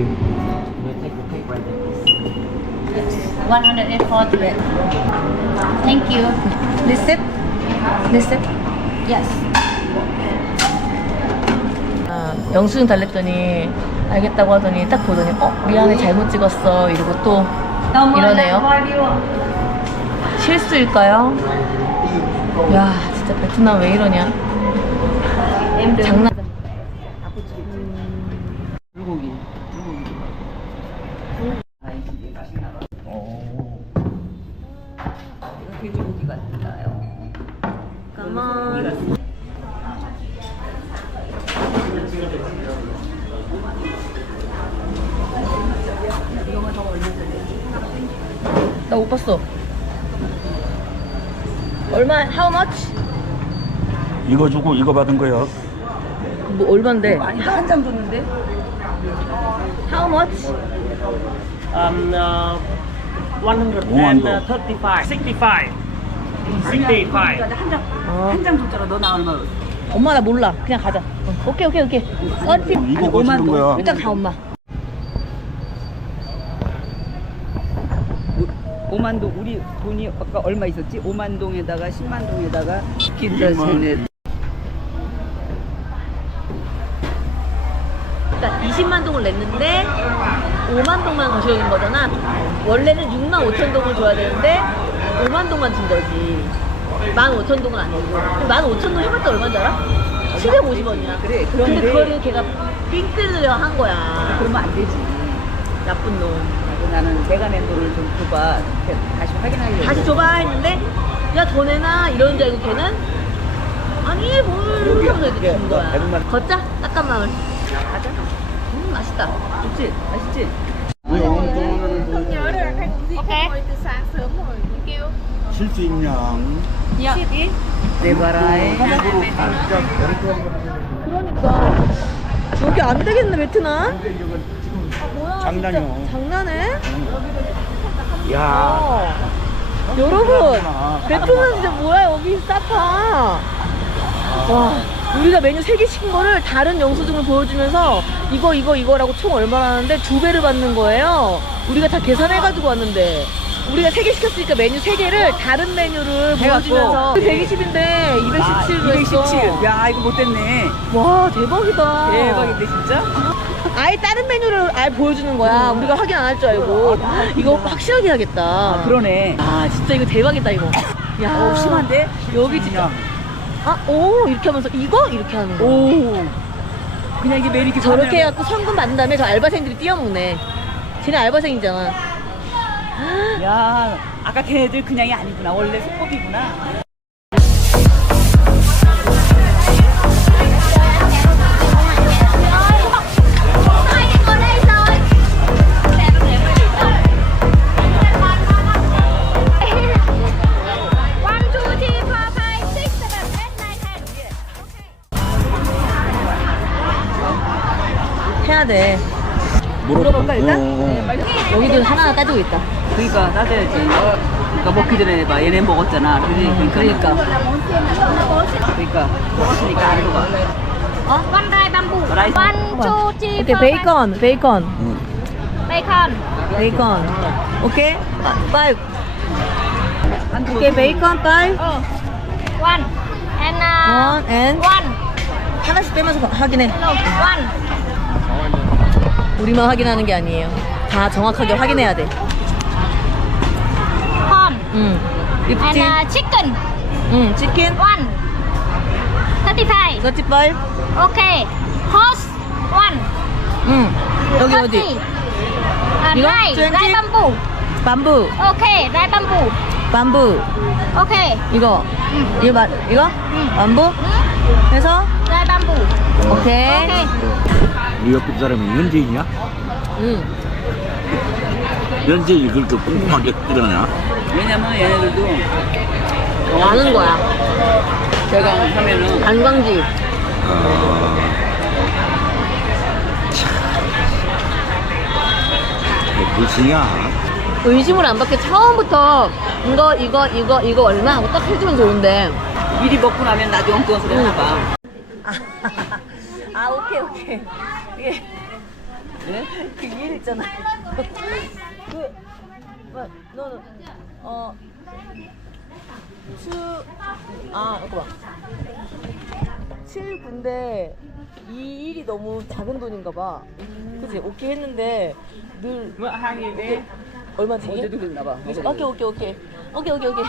you. You take the cake right there. 140. Thank you. 리셋? 리셋? Yes. 아, 영수증 달랬더니 알겠다고 하더니 딱 보더니 어 미안해 잘못 찍었어 이러고 또 이러네요 실수일까요? 야 진짜 베트남 왜 이러냐 장난 봤어 얼마 how much? 이거 주고 이거 받은 거야. 뭐 얼마인데? 아니 한장 줬는데? how much? um, uh, 5만 135, 65, 65. 한장 어. 한장 줬잖아. 너 나 얼마? 엄마 나 몰라 그냥 가자 어, 오케이 오케이 오케이 썰피 이거 거시는 오만 거야. 일단 가 엄마 5만 동 우리 돈이 아까 얼마 있었지? 5만 동에다가 10만 동에다가 김다진에 그러니까 20만 동을 냈는데 5만 동만 거시적인 거잖아. 원래는 6만 5천 동을 줘야 되는데 5만 동만 준 거지. 1만 5천 동은 아니고. 1만 5천 동 해봤자 얼마인 줄 알아? 750원이야. 그래, 근데 그런데- 그거를 걔가 삥 뜯으려 한 거야. 그러면 안 되지. 나쁜 놈. 나는 내가 낸 돈을 좀 줘봐. 이렇게 다시 확인하려고. 다시 줘봐 했는데 야 더 내나 이러는 줄 알고 걔는 아니 뭘 하면서 이렇게 준 거야. 걷자 딱한 마을. 가자. 음 맛있다. 좋지? 맛있지? 실수 있냐? 내 바라에 그러니까 여기 안 되겠네 베트남. 장난이요. 장난해? 야. 어. 여러분 베트남 진짜 뭐야 여기 싸파. 와 우리가 메뉴 3개 시킨 거를 다른 영수증을 보여주면서 이거 이거 이거라고 총 얼마라는데 두 배를 받는 거예요. 우리가 다 계산해가지고 왔는데. 우리가 3개 시켰으니까 메뉴 3개를 다른 메뉴를. 보여주면서 120인데 217로 했어. 217. 야 이거 못 됐네. 와 대박이다. 대박인데 진짜? 아예 다른 메뉴를 아예 보여주는 거야. 우리가 확인 안 할 줄 알고. 이거 확실하게 해야겠다. 그러네. 아, 진짜 이거 대박이다, 이거. 야. 어, 심한데? 여기 진짜. 아, 오, 이렇게 하면서 이거? 이렇게 하는 거. 오. 그냥 이게 왜 이렇게 저렇게 파면- 해갖고 성금 받은 다음에 저 알바생들이 뛰어먹네. 쟤네 알바생이잖아. 야, 아까 걔네들 그냥이 아니구나. 원래 수법이구나. 먹었잖아. 그지? 그러니까. 그러니까. 먹었으니까 알고 봐. One rice bamboo. Rice. One, two, three, 오케이, four, 베이컨, 베이컨. Bacon. 베이컨. 오케이? 파이브. 오케이, 베이컨, 파이브. Oh. One. And uh, 원, 앤. one. 하나씩 빼면서 확인해. No, one. 우리만 확인하는 게 아니에요. 다 정확하게 확인해야 돼. Corn. 응. And 15. uh, chicken. 응, 치킨. One. Thirty-five. 35. Okay. Horse. One. 응. 여기 어디? Thirty. Uh, 이거? rice. Twenty? Rice bamboo. 밤부. Okay. Rice bamboo. 밤부. Okay. 이거. 이거 맞, 이거? 밤부? Hmm? 해서? Rice bamboo. 오케이. Okay. 우리 옆에 사람이 연재인이야? 응. 연재인이 그렇게 꼼꼼하게 들어가냐? 왜냐면 얘네들도 아는 거야. 제가 하면은 관광지. 무슨이야? 의심을 안 받게 처음부터 이거, 이거, 이거, 이거 얼마 하고 딱 해주면 좋은데. 미리 먹고 나면 나중에 엉뚱한 소리 하나 봐. 아, 오케이, 오케이. 예. 예? 그일 있잖아. 그, 뭐, 너는, 어, 추, 아, 이거 봐. 7군데 이 일이 너무 작은 돈인가 봐. 그치? 오케이 했는데 늘 hang you there? 얼마지? 어제도 그랬나 봐. 오케이, 오케이, 오케이. 오케이, 오케이, 오케이.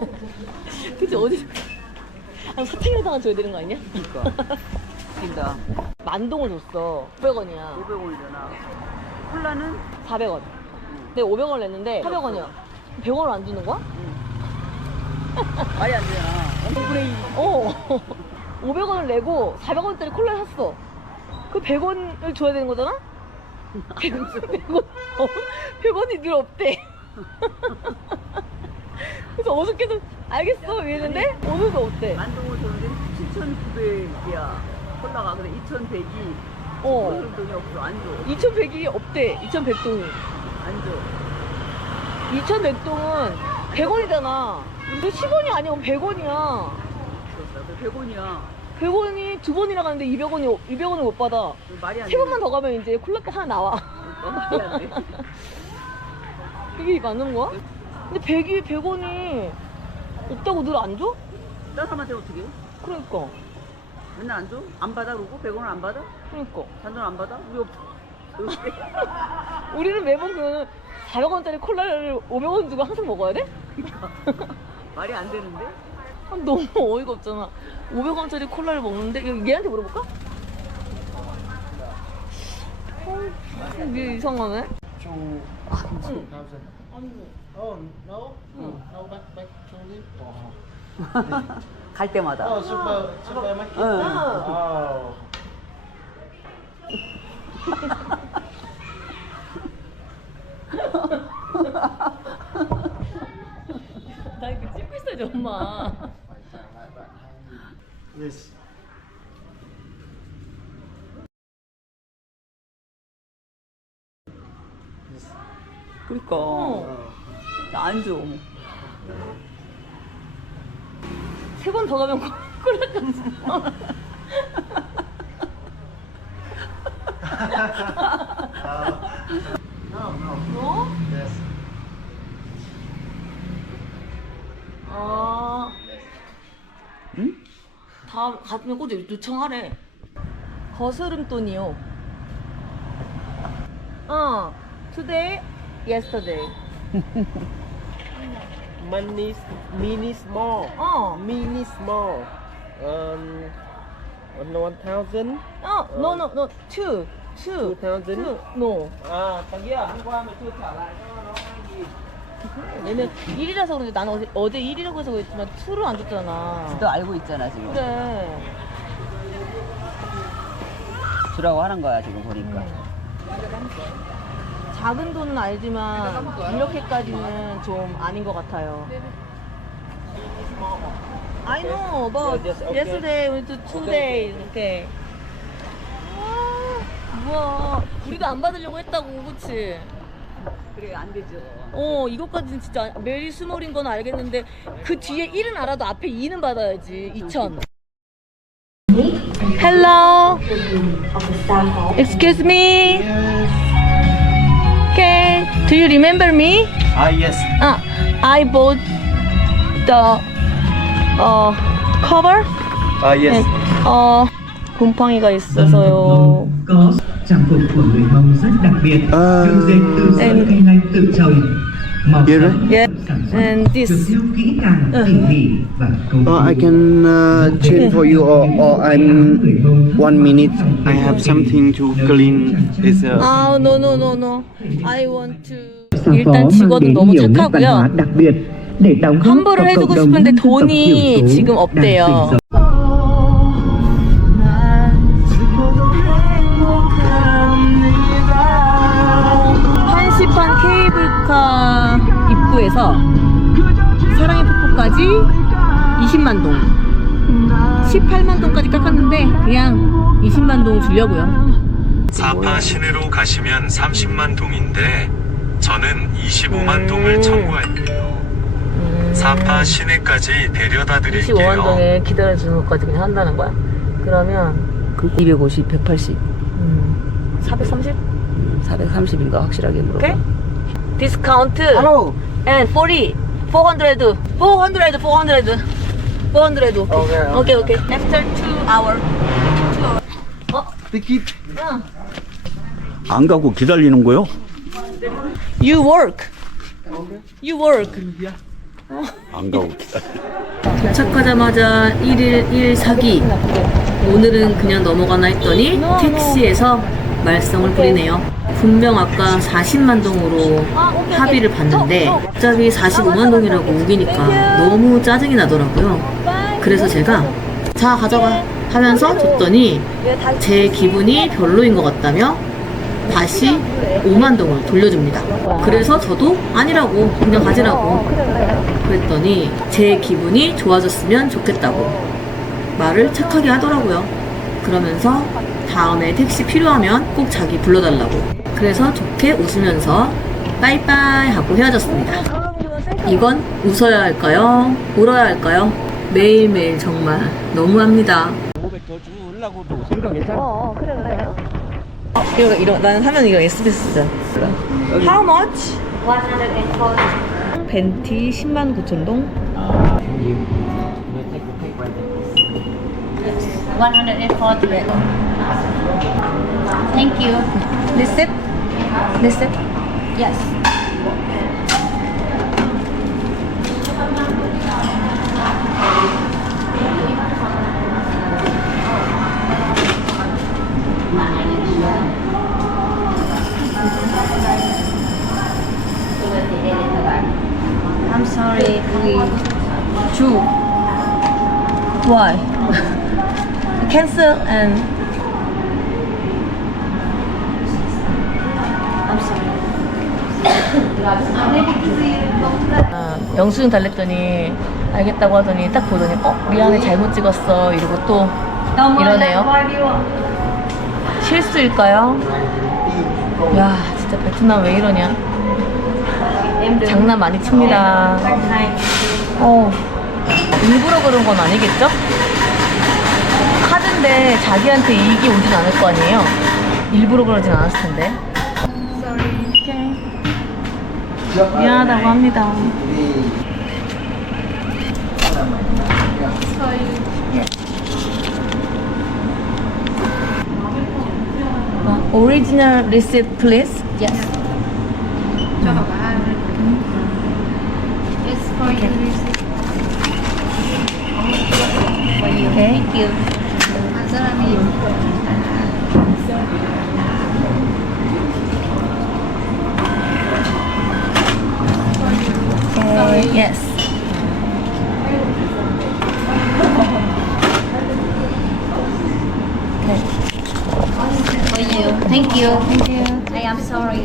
그치, 어디. 한 사탕이라도 하나 줘야 되는 거 아니야? 그러니까. 웃긴다. 만동을 줬어. 500원이야. 500원이잖아. 콜라는 400원. 내가 500원 냈는데 400원이야. 100원을 안 주는 거야? 말이 안 되잖아. 엄청 브레인. 어. 500원을 내고 400원짜리 콜라를 샀어. 그 100원을 줘야 되는 거잖아? 100원, 100원, 어, 100원이 늘 없대. 그래서 어저께도 알겠어 이랬는데 오늘도 없대. 만동을 줬는데 7,900이야. 콜라가 그래 2,100이. 어. 돈이 없어. 안 줘. 2100이 없대. 2100동이. 안 줘. 2100동은 100원이잖아. 근데 10원이 아니면 100원이야. 그렇다. 그 100원이야. 100원이 두 번이나 가는데 200원이 200원을 못 받아. 말이 안 돼. 세 번만 더 가면 이제 콜라가 하나 나와. 그러니까 말이 안 돼. 이게 맞는 거야? 근데 100이 100원이 없다고 늘 안 줘? 딴 사람한테 어떻게 해? 그러니까. 맨날 안 줘? 안 받아 그러고 100원을 안 받아? 그러니까. 단돈 안 받아? 우리. 어때? 우리는 매번 그 400원짜리 콜라를 500원 주고 항상 먹어야 돼? 말이 안 되는데? 아, 너무 어이가 없잖아. 500원짜리 콜라를 먹는데 이거 얘한테 물어볼까? 어, 이게 이상하네. Oh, 갈 때마다. supermarket. 응. Oh. 나 이거 찍고 있어야지 엄마. Yes. 그러니까. 어. 안 줘. 세 번 더 가면 콜라까지. No, no. 어? Yes. 아. 응? 다 가면 꼭 요청하래. 거스름돈이요. 어. Today, yesterday. Mini, mini small. 어. Mini small. Um, on one thousand. 어, no, no, no. Two. Two. 2000? Two. No. Lại cho nó ăn gì? 얘는 1이라서 그런지 나는 어제, 어제 1이라고 해서 그랬지만 2를 안 줬잖아. 너 알고 있잖아 지금. 그래. 주라고 하는 거야 지금 보니까. 작은 돈은 알지만 이렇게까지는 좀 아닌 것 같아요. I know, but yesterday we do two days. Okay. 아, 뭐야? 우리도 안 받으려고 했다고, 그치? 그래 안 되죠. 어, 이것까지는 진짜 메리 스몰인 건 알겠는데 그 뒤에 1은 알아도 앞에 2는 받아야지. 2천. Hello. Excuse me. Okay. Do you remember me? Ah, yes. Ah, I bought the uh, cover. Ah, yes. 어, 곰팡이가 있어서요. Trang phục của người Mông rất đặc biệt, được dệt từ sợi cây lanh tự trồng. Màu Yeah, sắc Yeah, sản xuất and được this. theo kỹ càng, tỉ mỉ và công Oh, I can uh, change for you, or, or I'm one minute. I have something to clean. Is uh, 아, no, no, no, no. I want to. 일단 직원은 너무 착하고요. đặc biệt để đóng góp 환불을 vào 해주고 cộng đồng 싶은데 돈이 지금 없대요. 케이블카 입구에서 사랑의 폭포까지 20만 동. 18만 동까지 깎았는데 그냥 20만 동 주려고요. 사파 시내로 가시면 30만 동인데 저는 25만 동을 음. 청구할게요. 사파 시내까지 데려다 25만 드릴게요. 동에 기다려주는 것까지 그냥 한다는 거야. 그러면 250, 180, 음, 430? 30인가 확실하게 물어봐. 오케이? 디스카운트 Hello. and 40 400 400 400 400 오케이 Okay. 오케이 오케이 after 2 hour Ticket. 안 가고 기다리는 거요? you work you work 안 가고 기다려. 도착하자마자 1일 1 사기. 오늘은 그냥 넘어가나 했더니 택시에서 말썽을 부리네요. 분명 아까 40만 동으로 합의를 봤는데 어차피 45만 동이라고 우기니까 너무 짜증이 나더라고요. 그래서 제가 자 가져가 하면서 줬더니 제 기분이 별로인 것 같다며 다시 5만 동을 돌려줍니다. 그래서 저도 아니라고 그냥 가지라고 그랬더니 제 기분이 좋아졌으면 좋겠다고 말을 착하게 하더라고요. 그러면서 다음에 택시 필요하면 꼭 자기 불러달라고. 그래서 좋게 웃으면서 빠이빠이 하고 헤어졌습니다. 이건 웃어야 할까요? 울어야 할까요? 매일매일 정말 너무합니다. 어, 그래 그래 이거 이거 나는 사면 이거 SBS How much? 140. 벤티 10만 9천 동 there. 140. Thank you. 리 셋? 리셋? Yes. I'm sorry. 주 Why? Cancel and 아, 영수증 달랬더니 알겠다고 하더니 딱 보더니 어 미안해 잘못 찍었어. 이러고 또 이러네요. 실수일까요? 야 진짜 베트남 왜 이러냐? 장난 많이 칩니다. 어 일부러 그런 건 아니겠죠? 카드인데 자기한테 이익이 오진 않을 거 아니에요. 일부러 그러진 않았을 텐데 미안하다고 합니다 어, Original receipt please Yes. It's for you. Thank you. Okay, yes For you. Thank you. Thank you. I am sorry.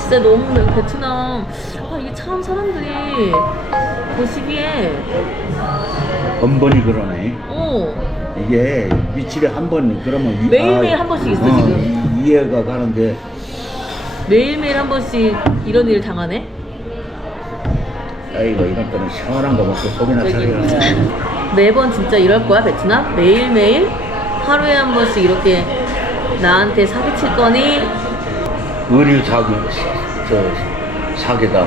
진짜 너무 베트남 아, 이게 참 사람들이 보시기에 번번이 그러네. 어 이게 며칠에 한 번 그러면 이- 매일매일 한 번씩 있어, 어, 지금. 이- 이해가 가는데 매일매일 한 번씩 이런 일 당하네 아이고 이런 거는 시원한 거 먹고 속이나 차리라. 매번 진짜 이럴 거야 베트남? 매일매일 하루에 한 번씩 이렇게 나한테 사기칠 거니 의류 사기 저 사기다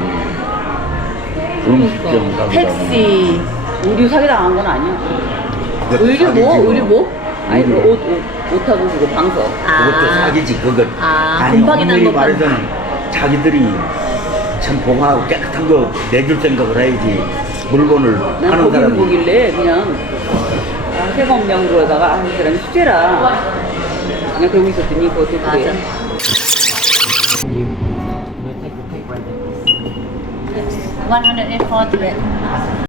음식점 사기다 택시 의류 사기당한 건 아니야. 의류 뭐? 의류 뭐? 아니 그. 옷, 옷, 옷하고 그거 방석. 그것도 사기지 그거 아, 아니 곰팡이 난 엄밀히 거 말해서는 자기들이 참 봉하고 깨끗한 거 내줄 생각을 해야지 물건을 난 파는 거기는 사람이 거길래 그냥 아, 세검명으로다가 아, 이 사람이 수제라 그냥 그러고 있었더니 그것도 맞아 그래. Right there. 140.